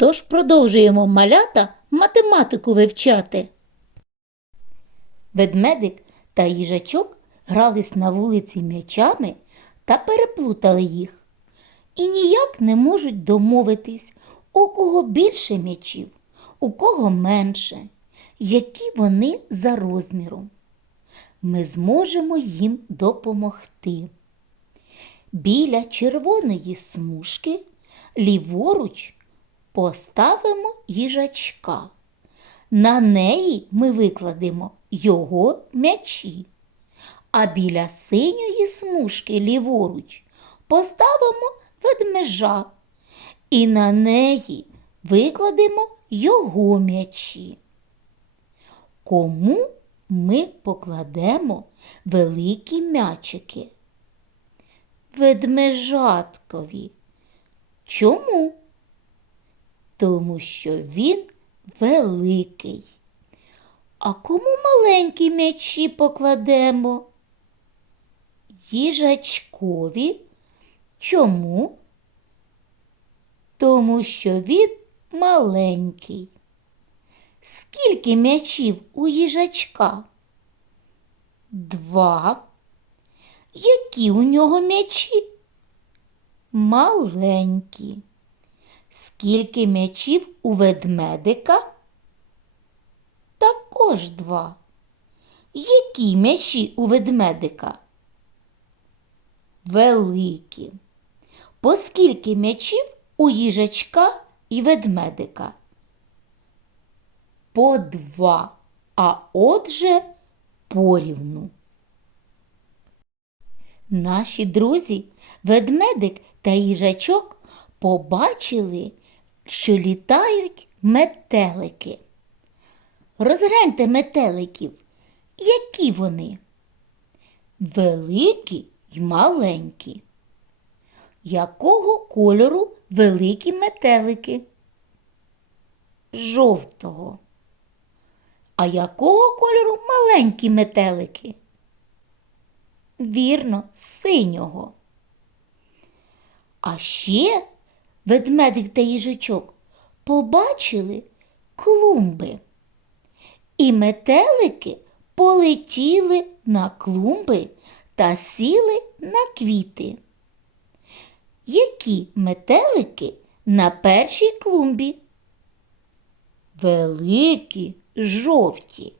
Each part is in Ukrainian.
Тож продовжуємо малята математику вивчати. Ведмедик та їжачок грались на вулиці м'ячами та переплутали їх. І ніяк не можуть домовитись, у кого більше м'ячів, у кого менше, які вони за розміром. Ми зможемо їм допомогти. Біля червоної смужки ліворуч поставимо їжачка. На неї ми викладемо його м'ячі. А біля синьої смужки ліворуч поставимо ведмежа. І на неї викладемо його м'ячі. Кому ми покладемо великі м'ячики? Ведмежаткові. Чому? Тому що він великий. А кому маленькі м'ячі покладемо? Їжачкові. Чому? Тому що він маленький. Скільки м'ячів у їжачка? Два. Які у нього м'ячі? Маленькі. Скільки м'ячів у ведмедика? Також два. Які м'ячі у ведмедика? Великі. По скільки м'ячів у їжачка і ведмедика? По два. А отже, порівну. Наші друзі, ведмедик та їжачок побачили, що літають метелики. Розгляньте метеликів, які вони? Великі й маленькі. Якого кольору великі метелики? Жовтого. А якого кольору маленькі метелики? Вірно, синього. А ще ведмедик та їжачок побачили клумби. І метелики полетіли на клумби та сіли на квіти. Які метелики на першій клумбі? Великі, жовті.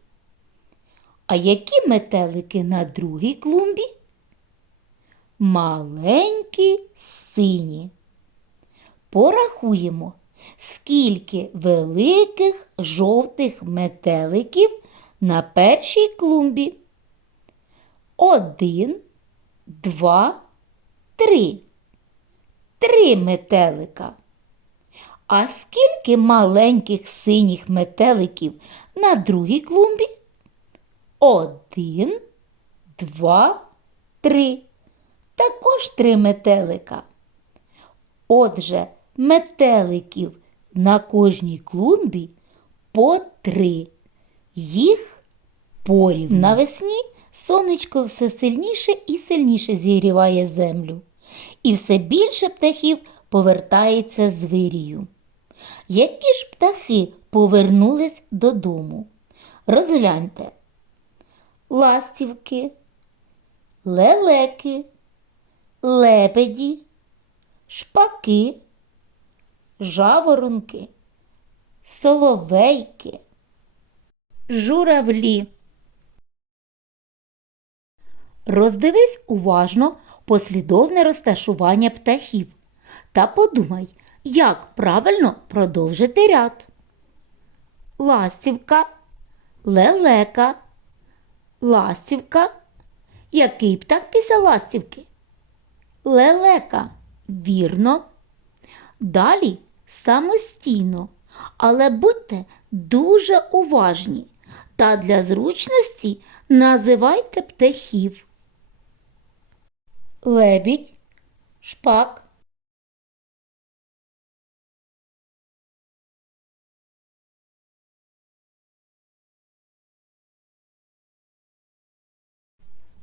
А які метелики на другій клумбі? Маленькі сині. Порахуємо, скільки великих жовтих метеликів на першій клумбі. Один, два, три. Три метелика. А скільки маленьких синіх метеликів на другій клумбі? Один, два, три. Також три метелика. Отже, метеликів на кожній клумбі по три. Їх порівну. Навесні сонечко все сильніше і сильніше зігріває землю. І все більше птахів повертається з вирію. Які ж птахи повернулись додому? Розгляньте. Ластівки, лелеки, лебеді, шпаки, жаворонки, соловейки, журавлі. Роздивись уважно послідовне розташування птахів та подумай, як правильно продовжити ряд. Ластівка, лелека, ластівка. Який птах після ластівки? Лелека. Вірно. Далі самостійно, але будьте дуже уважні та для зручності називайте птахів. Лебідь, шпак,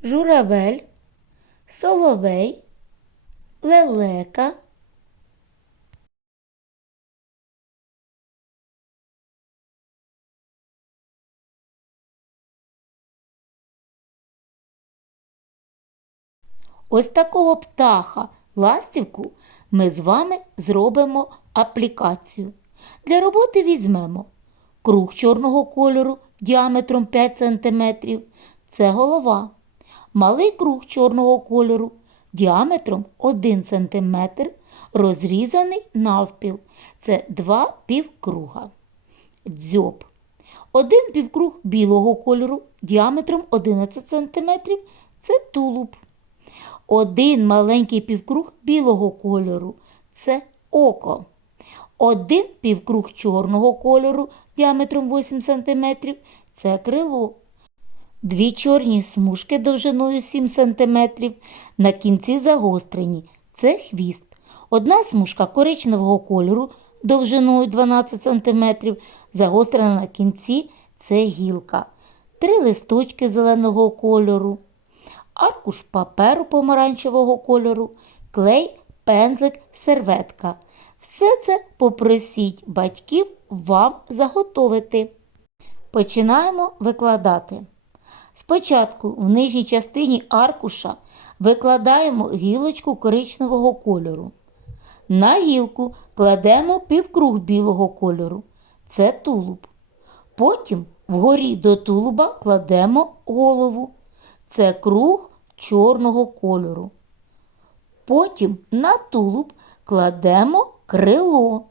журавель, соловей, лелека, Ось такого птаха, ластівку, ми з вами зробимо аплікацію. Для роботи візьмемо круг чорного кольору діаметром 5 см. Це голова. Малий круг чорного кольору діаметром 1 см, розрізаний навпіл. Це два півкруга. Дзьоб. Один півкруг білого кольору діаметром 11 см. Це тулуб. Один маленький півкруг білого кольору це око. Один півкруг чорного кольору діаметром 8 см це крило. Дві чорні смужки довжиною 7 см на кінці загострені це хвіст. Одна смужка коричневого кольору довжиною 12 см загострена на кінці це гілка. Три листочки зеленого кольору аркуш паперу помаранчевого кольору, клей, пензлик, серветка. Все це попросіть батьків вам заготовити. Починаємо викладати. Спочатку в нижній частині аркуша викладаємо гілочку коричневого кольору. На гілку кладемо півкруг білого кольору. Це тулуб. Потім вгорі до тулуба кладемо голову. Це круг чорного кольору. Потім на тулуб кладемо крило.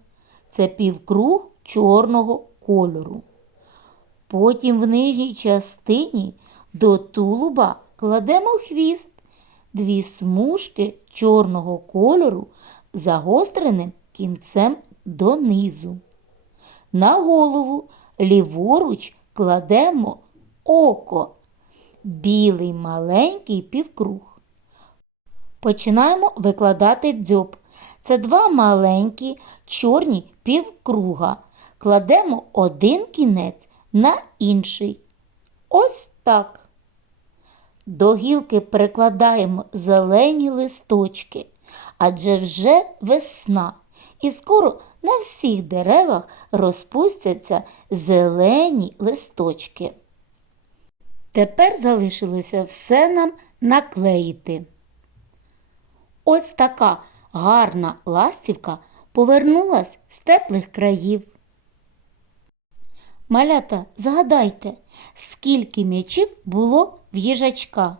Це півкруг чорного кольору. Потім в нижній частині до тулуба кладемо хвіст, дві смужки чорного кольору загостреним кінцем донизу. На голову ліворуч кладемо око білий маленький півкруг. Починаємо викладати дзьоб. Це два маленькі чорні півкруга. Кладемо один кінець на інший. Ось так. До гілки прикладаємо зелені листочки, адже вже весна, і скоро на всіх деревах розпустяться зелені листочки. Тепер залишилося все нам наклеїти. Ось така гарна ластівка повернулась з теплих країв. Малята, згадайте, скільки м'ячів було в їжачка?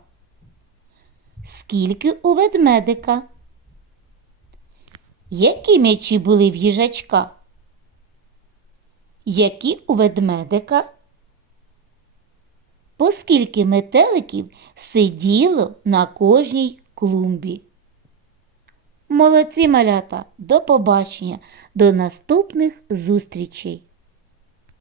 Скільки у ведмедика? Які м'ячі були в їжачка? Які у ведмедика? По скільки метеликів сиділо на кожній клумбі? Молодці малята, до побачення, до наступних зустрічей!